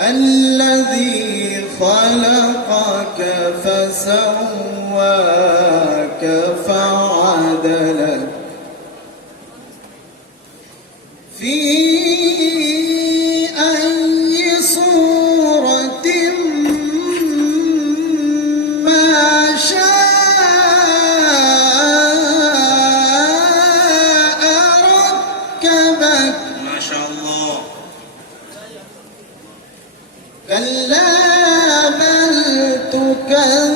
الذي خلقك فسواك فعدلك في أي صورة ما شاء ركبك. ما شاء الله. كلا بل تكذبون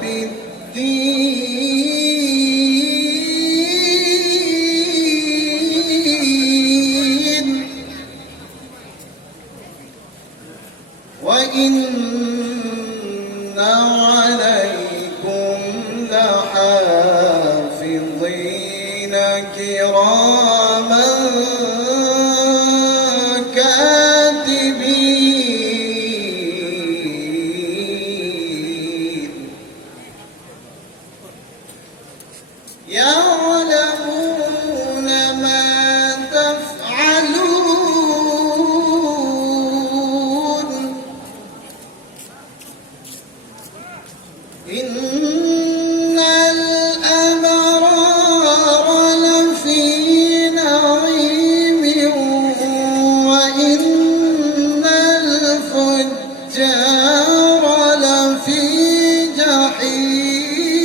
بالدين وإن عليكم لحافظين كراما يعلمون ما تفعلون. إن الأبرار لفي نعيم وإن الفجار لفي جحيم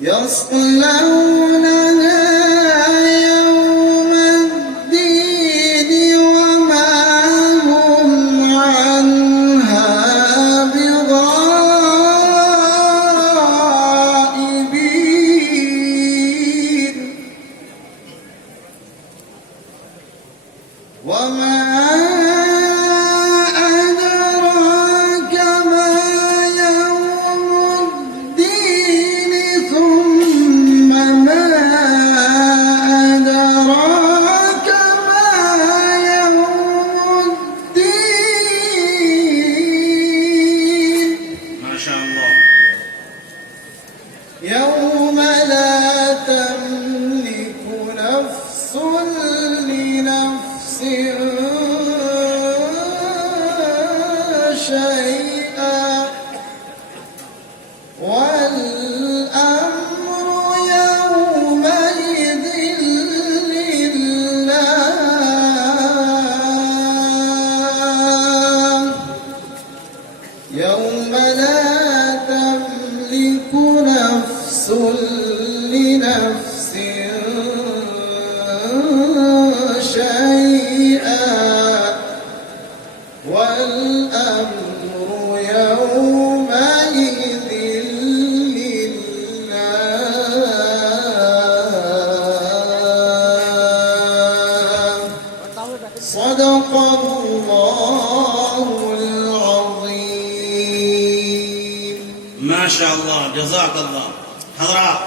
يصلونها يوم الدين وما هم عنها بغائبين. وما أدراك ما يوم الدين ثم ما أدراك ما يوم الدين. ما شاء الله. يوم لا تملك نفس لنفس شيئا والأمر يومئذ لله. يوم لا تملك نفس لنفس شيئا والأمر يومئذ لله. صدق الله العظيم. ما شاء الله. جزاك الله. حضرات